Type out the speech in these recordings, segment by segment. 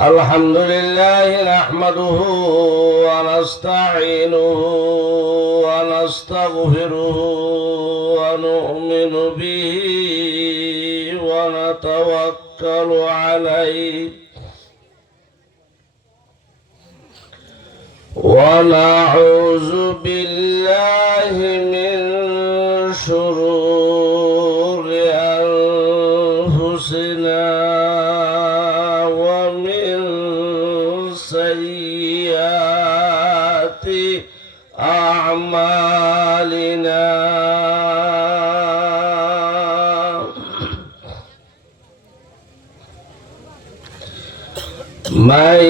الحمد لله نحمده ونستعينه ونستغفره ونؤمن به ونتوكل عليه ونعوذ بالله من شرور أنفسنا ومن سيئات أعمالنا من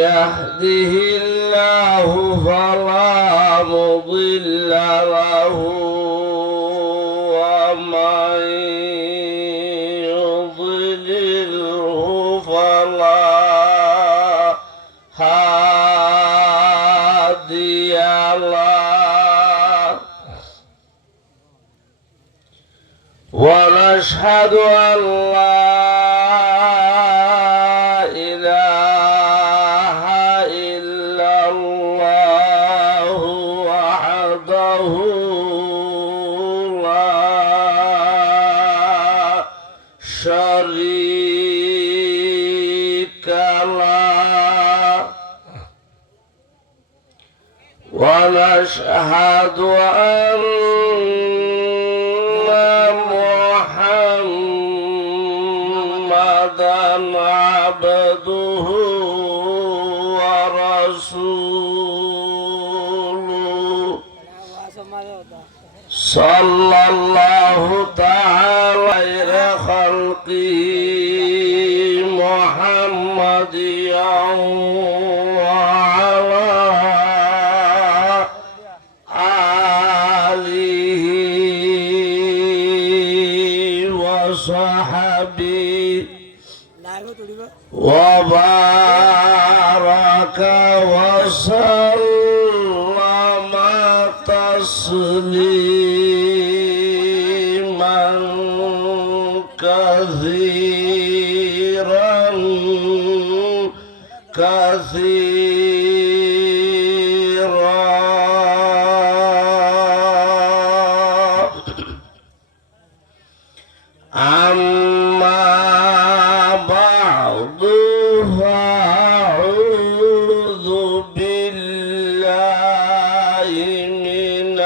يهده الله فلا مضل له ومن يضلله فلا هادي له ونشهد أن لا شريك له ونشهد أن محمدًا عبده ورسوله صلى الله تعالى خير خلقه محمد وعلى آله وصحبه وبارك وسلم تسليما كثيرا أما بعد فأعوذ بالله من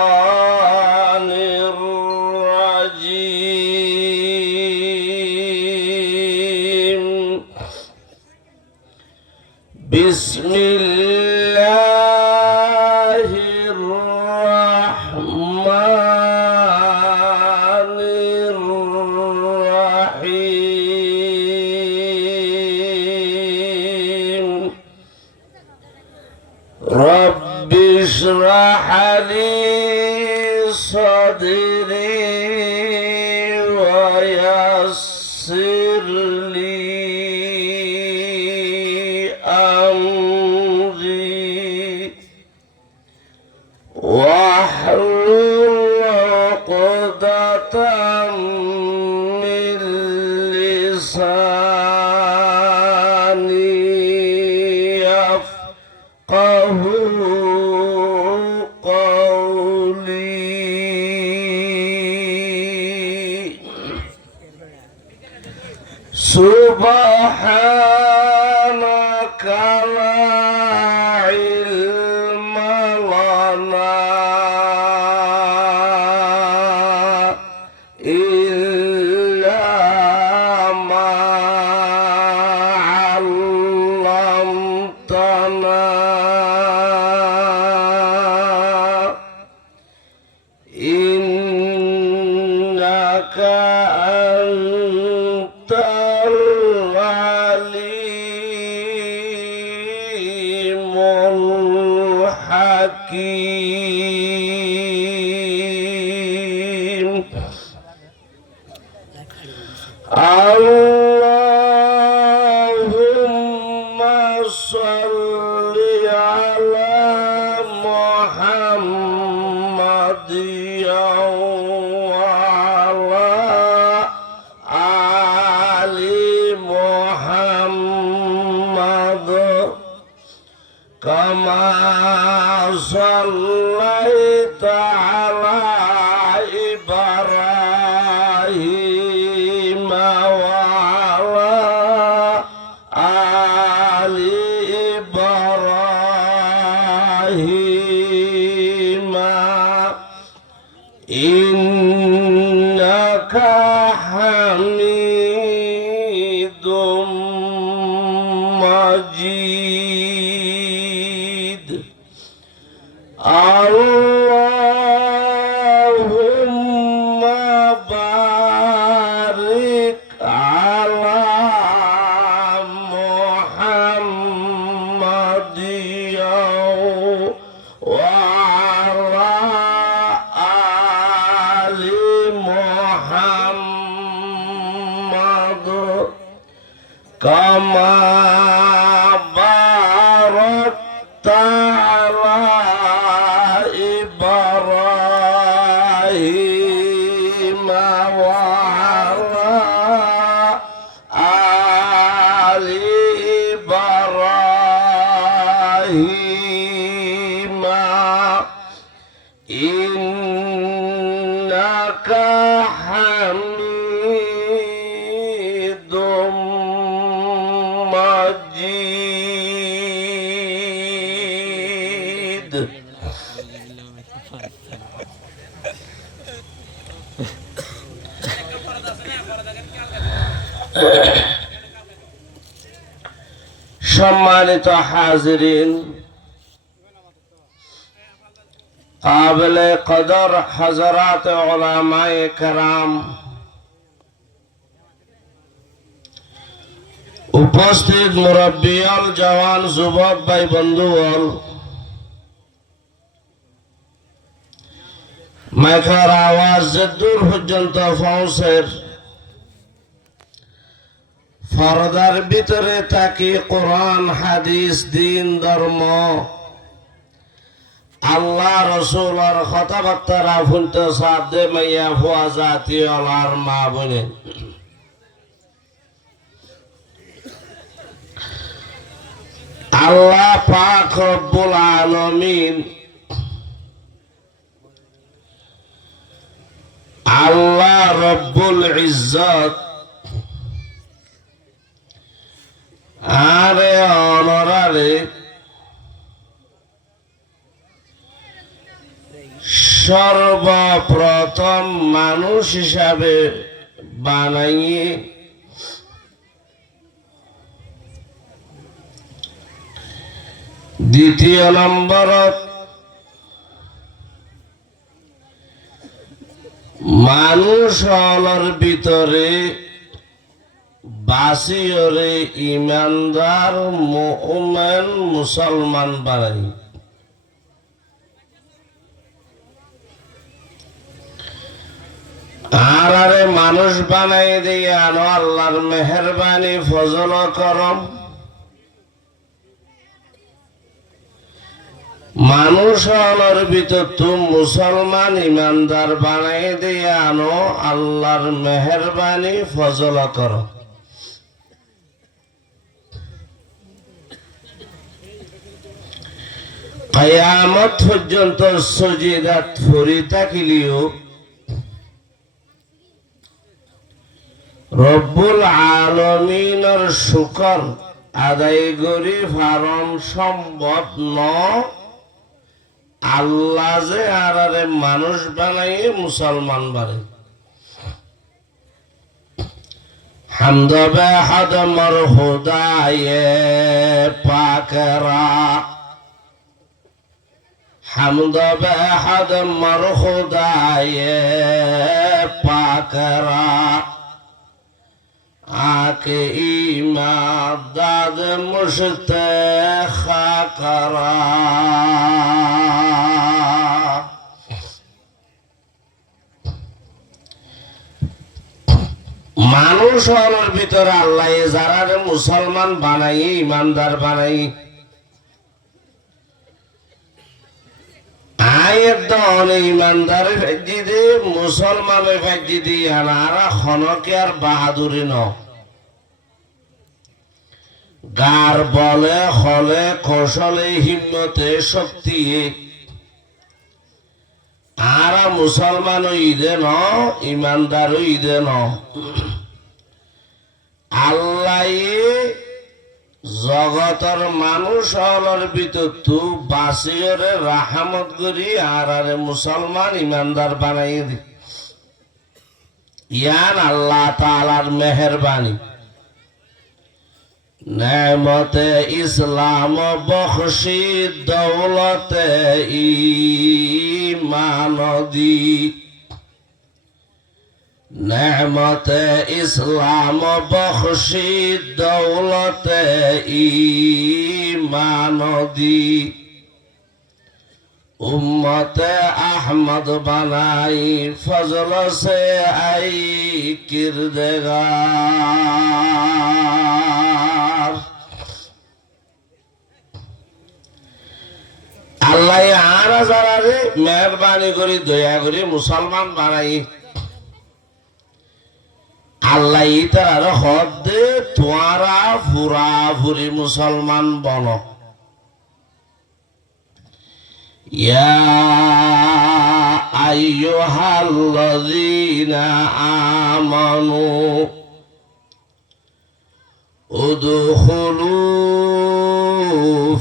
الشيطان الرجيم بسم الله الرحمن الرحيم رب اشرح لي صدري ويسر لي أمري واحلل عقدة من لساني يفقه قولي سبحانك لا علم لنا إلا ما علمتنا إنك أنت العليم الحكيم اللهم صل على محمد كما صليت على إبراهيم وعلى آل إبراهيم إنك حميد مجيد اللهم بارك على محمد وعلى آل محمد كما باركت على إبراهيم وعلى آل إبراهيم إنك حميد مجيد সম্মানিত হাজিরিন, কাবিলে কদর হযরত উলামায়ে কেরাম, উপস্থিত মুরব্বিয়াল, জওয়ান যুবক ভাই বন্ধুগণ, মাইকের আওয়াজ যে দূর পর্যন্ত পৌঁছের, পর্দার ভিতরে থাকি কোরআন হাদিস দিন ধর্ম আল্লাহ রসুলের কথাবার্তা শুনতে সাথে মাইয়া ফুয়া জাতীয়লার মা বোনে, আল্লাহ পাক রব্বুল আলামিন, আল্লাহ রব্বুল ইজ্জত আরে অনরারে সর্বপ্রথম মানুষ হিসাবে বানাইয়ে দ্বিতীয় নম্বরত মানুষ হলর ভিতরে বাসিয়রে ইমানদার মুমিন মুসলমান বানাই, আরে মানুষ বানাই দিয়ে আনো আল্লাহর মেহেরবানি ফজল করম, মানুষ হলর ভিতর তুম মুসলমান ইমানদার বানাই দিয়ে আনো আল্লাহর মেহেরবানি ফজল করম। কিয়ামত পর্যন্ত সজিদাত ফুরি থাকিলেও রব্বুল আলামিনের শুকর আদায় করি ফারণ সম্ভব ন। আল্লাহ যে আরে মানুষ বানাইয়ে মুসলমান বানাই, হামদ বেহাদ মরহুদায়ে পাকরা, হামদ বেহাদ মরহুদায়ে পাকরা, আকে ইমাদাদ মুশতে খাকরা। মানুষ হওয়ার ভিতরে আল্লাহ যারা মুসলমান বানাই ইমানদার বানাই মায়ের দন ইমানদারে ফেজি দে মুসলমানে ফেজি দি আনারা খনকে আর বাহাদুরি ন গার বলে হলে কৌশলে হিম্মতে শক্তি আরা মুসলমান ঈদে ন ইমানদার ঈদে ন আল্লাহ জগতর মানুষ হলর ভিতর তু বাসিয়রে রাহমত করি আরে মুসলমান ইমানদার বানাই দি ইয়ান আল্লাহ তাআলার মেহেরবানি নেমতে ইসলাম বখশি দৌলতে ঈমান দি নেমতে ইসলাম বখশি দৌলতে ঈমান দি উম্মতে আহমদ বানাই ফজল সে আই কিরদেগার আল্লাহ আর যারা রে মেহরবানি করি দয়া করি মুসলমান বানাই আল্লাহ তার হদ দে তোয়ারা ফুরা ফুরি মুসলমান বন ইয়া আইয়ুহাল্লাযীনা আমানু উদখুলু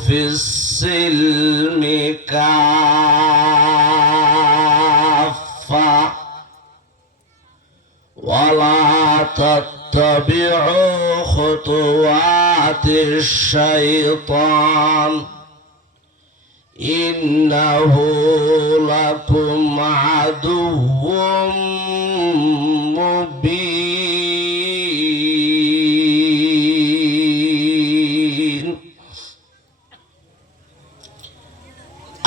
ফিস সিলমি কাফা ওয়ালা তাত্তাবিউ খুতুওয়াতিশ শাইতান ইন্নাহু লাকুম আদুউম মুবিন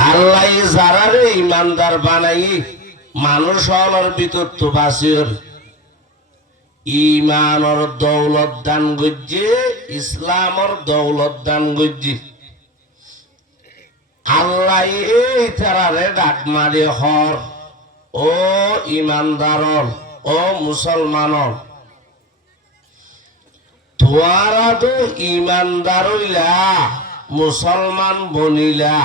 আল্লাহ যারারে ইমানদার বানাই মানুষ হলর ভিতর তো বাসির ইমানর দৌলত দান গজ্জে ইসলামর দৌলত দান গজ্জে আল্লাহ এই তারারে ডাক মারে হর ও ইমানদারর ও মুসলমানর তোয়ারা তো ইমানদার হইলা মুসলমান বনিলা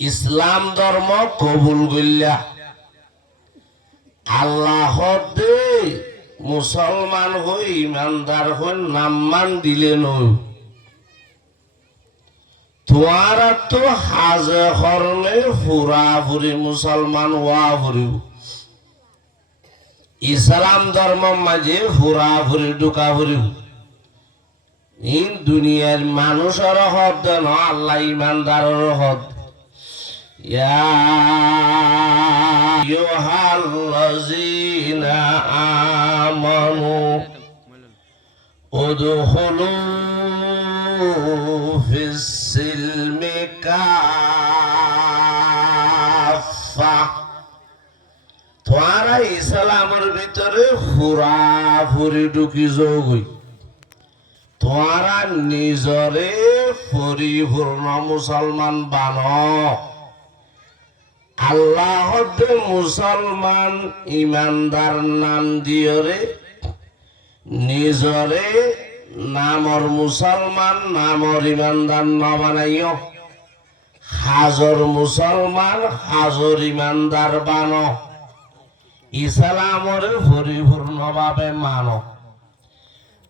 ইসলাম ধর্ম কবুল করিলা আল্লাহ দে মুসলমান হই ইমানদার হই নাম্মান দিলে নই তোয়ারা তো হাজে হরলে ফুরা ফুরি মুসলমান ওয়া ফুরিব ইসলাম ধর্ম মাঝে ফুরা ফুরি ঢুকা ফুরিব ইন দুনিয়ার মানুষের হদ দেন আল্লাহ ইমানদারের হদ ইয়া আইয়ুহাল্লাযীনা আমানু উদখুলু ফিস সিলমি কাফা তোরা ইসলামের ভিতরে ফুরা ফুরি ঢুকি যোগই তোরা নিজরে পরিপূর্ণ মুসলমান বানো আল্লাহ মুসলমান ইমানদার নাম দিয়রে নিজরে নামর মুসলমান নামর ইমানদার ন বানাইও হাজর মুসলমান হাজর ইমানদার বানো ইসলামর পরিপূর্ণভাবে মানো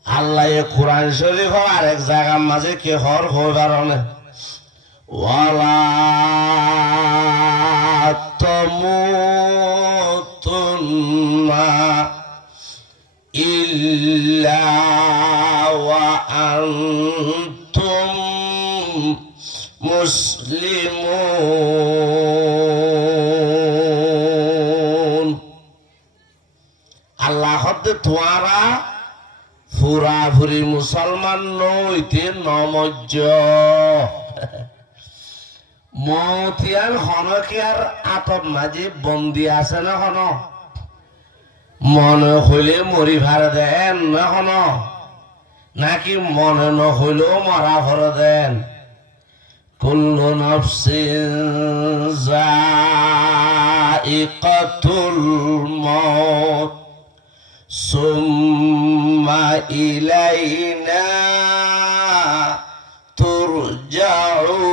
আল্লাহ কোরআন শরীফ আরেক জায়গার মাঝে কে হর হইবার ওয়ালা তামুতুন্না ইল্লা ওয়া আনতুম মুসলিমুন আল্লাহ হতে তোয়ারা ফুরা ফুরি মুসলমান নইতে নমজ্জ মতিয়ার হনকে আর আতব মাঝে বন্দি আছে না হন মনে হইলে মরি ভার দেন না হন নাকি মনে নহইলেও মরা ভর দেন কুল্লু নাফসিন যায়িকাতুল মউত সুম্মা ইলাইনা তুরজাউন।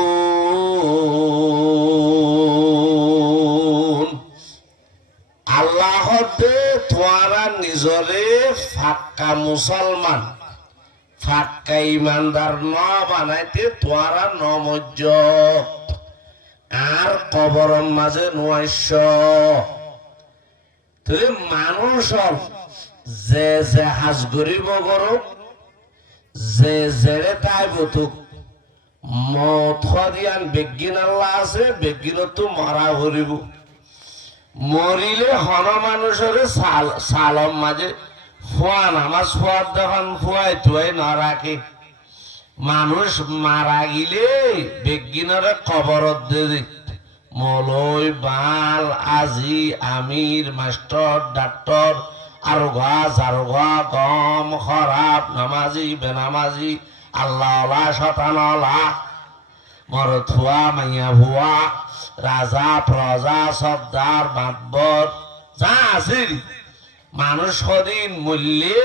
আল্লাহ তোয়ারা নিজরে ফাক্কা মুসলমান ফাক্কা ইমানদার ন বানাইতে তোয়ারা নমজ্জ আর কবরম মাঝে নুয়াইশ। তুই মানুষ যে যে হাজ গরিব গরব যে জেরে তাই বতুক মত দিয়ান বেগিন আল্লাহ আছে বেগিনত তো মরা ভরিব। মরিলে হন মানুষের সালম মাঝে ফুয়া নামাজ ফুয়ার দোকান ফুয়াই তুয়াই না রাখে। মানুষ মারা গিলে বেগিনরে কবরত দে মলই বাল আজি আমির মাস্টার ডাক্তার আর ঘা গম খরাব নামাজি বেনামাজি আল্লাহ শতানলা মর থুয়া মাইয়া ভুয়া রাজা প্রজা সর্দার বাঁধবর যা আছে মানুষ সদিন মূল্যে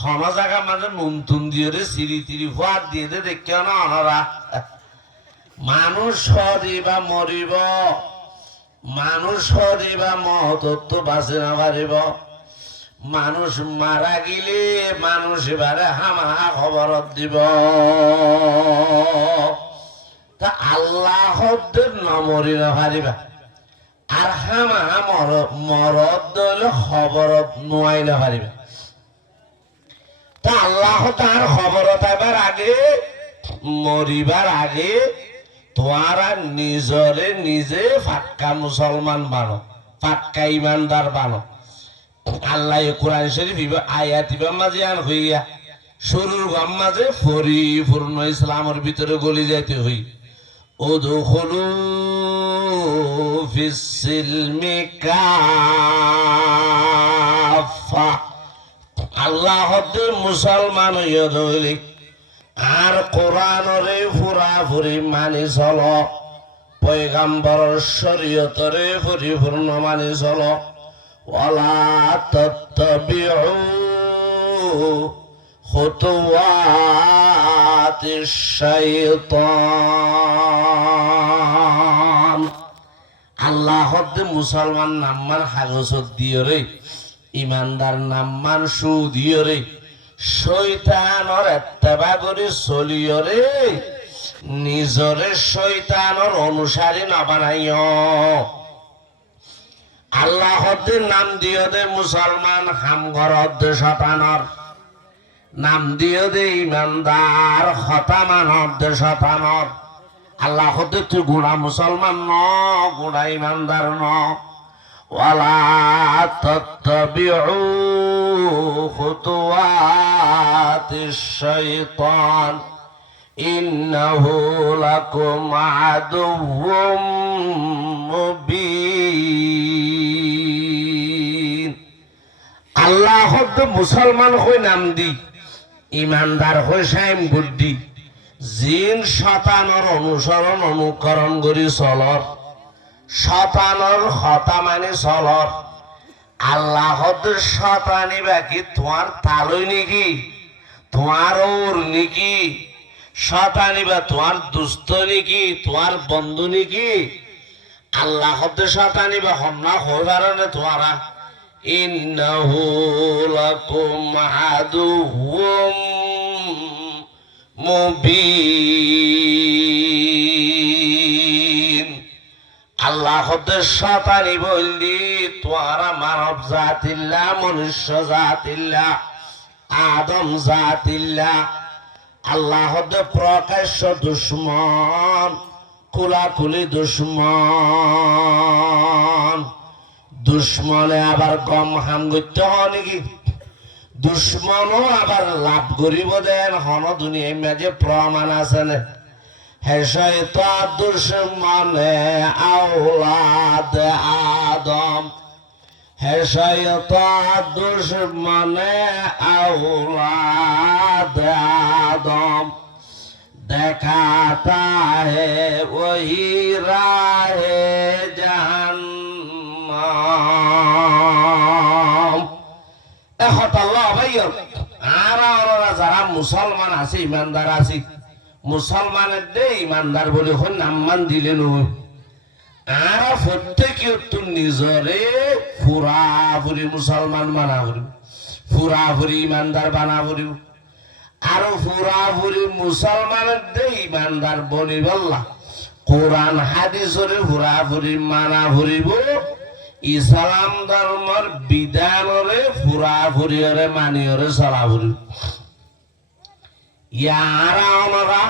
হন জায়গা মাঝে নুনতুন দিয়ে সিঁড়ি তিরি ফুয়ার দিয়ে দে দেখে না অনরা। মানুষ সদিবা মরিব মানুষ সদিবা মহতত্ব বাঁচে না পারিব। মানুষ মারা গিলে মানুষ এবারে হামা খবর দিব। তা আল্লাহ নমরি না পারিবা আর হামা মরদ দইলে খবরত নোয়াই না পারিবা। তা আল্লাহ তার খবরত এবার আগে মরিবার আগে তোয়ারা নিজরে নিজে ফাক্কা মুসলমান বানো ফাক্কা ইমানদার বানো। আল্লাহ কোরআন শরীফ আয়াত মাঝে আন হইয়া শুরুর গম মাঝে পরিপূর্ণ ইসলামের ভিতরে গলি যাইতে হই। উদখুলু ফিস সিলমি কাফা। আল্লাহ মুসলমান হইয়া ধইলি আর কোরআনরে পুরাপুরি মানি চল পয়গাম্বরের শরীয়তরে পরিপূর্ণ মানি চল। ওয়ালা তাত্তাবিউ খুতুওয়াতিশ শাইতান। আল্লাহ মুসলমান নাম্মান হাগসত দিও রে ইমানদার নাম্মান সু দিও রে শৈতানর এত্তেবা করে চলিও রে নিজরে শৈতানর অনুসারী না বানাইও। আল্লাহ নাম দিও দে মুসলমান হামঘর শতানর নাম দিও দে ইমানদার হতামান শতানর। আল্লাহ তুই গুণা মুসলমান ন গুণা ইমানদার ন। ওয়ালা তাত্তাবিউ খুতুওয়াতিশ শাইতান ইন্নাহু লাকুম আদুউম মুবিন। আল্লাহ মুসলমান হই নাম দি ইমানদার হই সাইম বুদ্ধি জিন শতানর অনুসরণ অনুকরণ করি চলর শতানর হতা মানে চলর। আল্লাহ শতানি বাকি তোমার তালই নেকি তোমার ওর নেকি শতানি বা তোমার দুস্থ নেকি তোমার বন্ধু নেকি। আল্লাহ শতানি বা হন্না হইবার তোমারা ইন্নাহু লাকুম আদুউম মুবিন। আল্লাহ শতানি বললি তোরা মানব জাতিল্লা মনুষ্য জাতিল্লা আদম জাতিল্লা। আল্লাহ প্রকাশ্য দুশ্মন কুলাকুলি দুশ্মন। দুশ্মনে আবার গম হাম করতে হয় নাকি দুশ্মনও আবার লাভ করিব দেন হন দুনিয়ার মাঝে প্রমাণ আছে না। হেসাই তো দুশ্মনে আওলাদ আদম হেসাই তো দুশ্মনে আওলাদ আদম দেখাতা হে ওহি রাহে জাহান্নাম। মুসলমান আছে ইমানদার আছে মুসলমানের দে ইমানদার বলে হন নাম্মান দিলে নয় আর প্রত্যেকে তো নিজরে পুরাপুরি মুসলমান মানা করি পুরাপুরি ইমানদার বানা করি আর পুরাপুরি মুসলমানের দে ইমানদার বলি বললা কোরআন হাদিসরে পুরাপুরি মানা করিব ইসলাম ধর্মের বিধানরে পুরাপুরিরে মানিয়রে চলা করিব ইয়ারা আমরা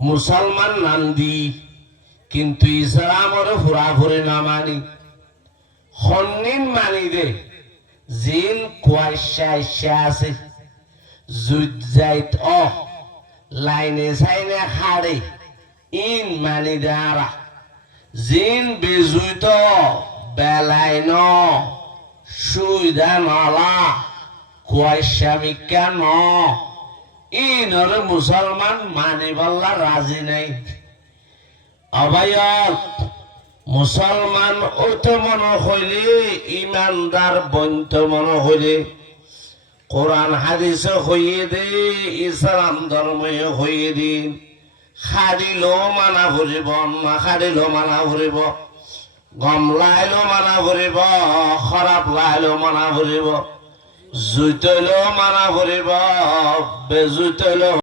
মুসলমান নাম দি কিন্তু ইসলামরে পুরাপুরি না মানি হন্নিন মানি দে জিন কুয়াশা ইচ্ছা আছে জুত যাইত লাইনে সাইনে হাড়ে ইন মানি দে আরা জিন বেজুইত বেলাইন সুইধা নলা কুয়াশা মিকা ন ইনরে মুসলমান মানি বললা রাজি নাই অবায়ক মুসলমান ওত মন হইলে ইমানদার বন্ত মন হইলে কোরআন হাদিস হইয়ে দে ইসলাম ধর্ম হইয়ে দিন খাড়িলেও মানা ভরিব না খাড়িলেও মানা ভরিব গম লাইলেও মানা ভরিব খরাপ লাইলেও মানা ভরিব জুইতলেও মানা ভরিব বেজুইতলেও